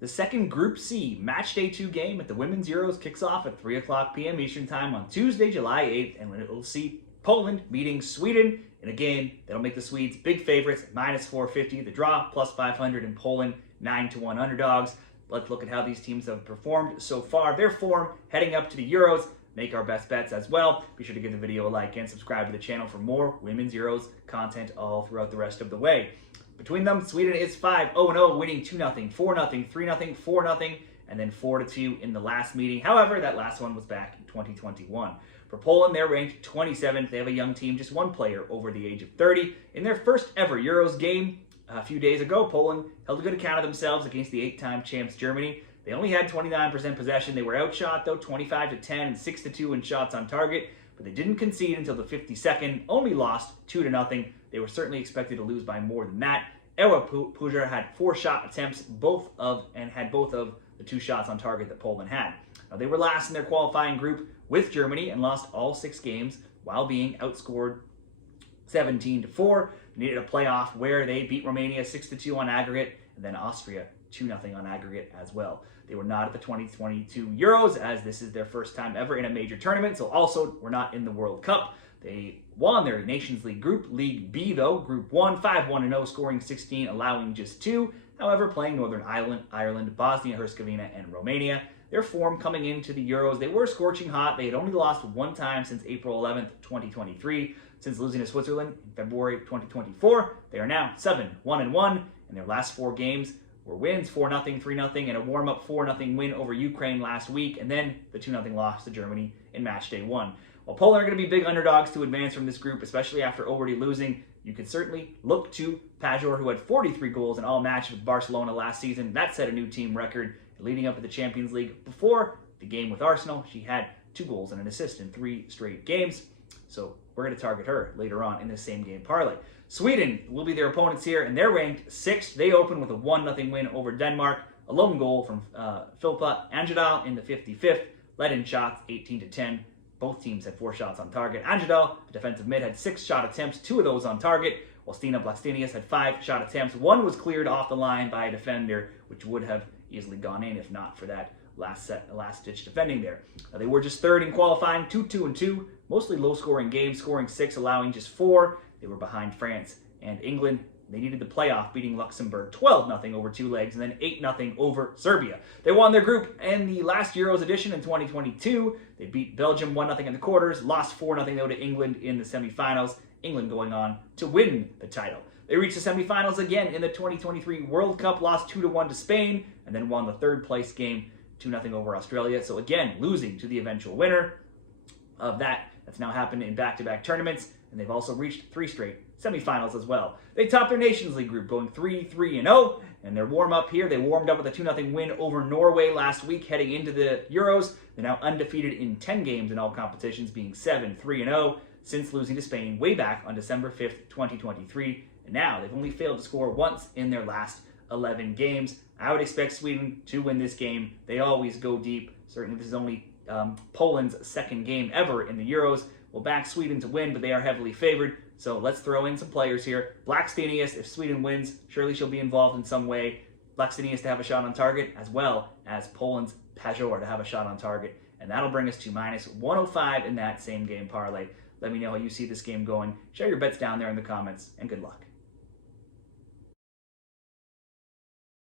The second Group C Matchday 2 game at the Women's Euros kicks off at 3 o'clock p.m. Eastern Time on Tuesday, July 8th, and we'll see Poland meeting Sweden in a game that'll make the Swedes big favorites, minus 450. The draw, plus 500, and Poland 9-1 underdogs. Let's look at how these teams have performed so far. Their form heading up to the Euros. Make our best bets as well. Be sure to give the video a like and subscribe to the channel for more Women's Euros content all throughout the rest of the way. Between them, Sweden is 5-0, winning 2-0, 4-0, 3-0, 4-0, and then 4-2 in the last meeting. However, that last one was back in 2021. For Poland, they're ranked 27th. They have a young team, just one player over the age of 30. In their first ever Euros game a few days ago, Poland held a good account of themselves against the 8-time champs Germany. They only had 29% possession. They were outshot, though, 25-10 and 6-2 in shots on target, but they didn't concede until the 52nd, only lost 2-0. They were certainly expected to lose by more than that. Ewa Pajor had 4 shot attempts, had both of the 2 shots on target that Poland had. Now, they were last in their qualifying group with Germany and lost all 6 games while being outscored 17-4. They needed a playoff where they beat Romania 6-2 on aggregate, and then Austria 2-0 on aggregate as well. They were not at the 2022 Euros, as this is their first time ever in a major tournament, so also were not in the World Cup. They won their Nations League group, League B though, Group 1, 5-1-0, scoring 16, allowing just 2. However, playing Northern Ireland, Bosnia-Herzegovina, and Romania. Their form coming into the Euros, they were scorching hot. They had only lost 1 time since April 11th, 2023. Since losing to Switzerland in February 2024, they are now 7-1-1, and their last 4 games were wins, 4-0, 3-0, and a warm-up 4-0 win over Ukraine last week, and then the 2-0 loss to Germany in Matchday 1. While Poland are going to be big underdogs to advance from this group, especially after already losing, you can certainly look to Pajor, who had 43 goals in all matches with Barcelona last season. That set a new team record. Leading up to the Champions League before the game with Arsenal, she had 2 goals and an assist in 3 straight games. So we're going to target her later on in this same game parlay. Sweden will be their opponents here, and they're ranked 6th. They open with a 1-0 win over Denmark. A lone goal from Filippa Anjadal in the 55th. Led in shots, 18-10. Both teams had 4 shots on target. Anjadal, the defensive mid, had 6 shot attempts, 2 of those on target, while Stina Blackstenius had 5 shot attempts. 1 was cleared off the line by a defender, which would have easily gone in if not for that last-ditch defending there. They were just 3rd in qualifying, 2-2-2, mostly low-scoring games, scoring 6, allowing just 4. They were behind France and England. They needed the playoff, beating Luxembourg 12-0 over 2 legs, and then 8-0 over Serbia. They won their group in the last Euros edition in 2022. They beat Belgium 1-0 in the quarters, lost 4-0 though to England in the semifinals. England going on to win the title. They reached the semifinals again in the 2023 World Cup, lost 2-1 to Spain, and then won the 3rd place game 2-0 over Australia. So again, losing to the eventual winner of that. That's now happened in back-to-back tournaments, and they've also reached 3 straight semifinals as well. They topped their Nations League group, going 3-3-0, and their warm-up here, they warmed up with a 2-0 win over Norway last week, heading into the Euros. They're now undefeated in 10 games in all competitions, being 7-3-0 since losing to Spain way back on December 5th, 2023. And now they've only failed to score once in their last 11 games. I would expect Sweden to win this game. They always go deep. Certainly this is only Poland's 2nd game ever in the Euros. We'll back Sweden to win, but they are heavily favored. So let's throw in some players here. Blackstenius, if Sweden wins, surely she'll be involved in some way. Blackstenius to have a shot on target, as well as Poland's Pajor to have a shot on target. And that'll bring us to minus 105 in that same game parlay. Let me know how you see this game going. Share your bets down there in the comments, and good luck.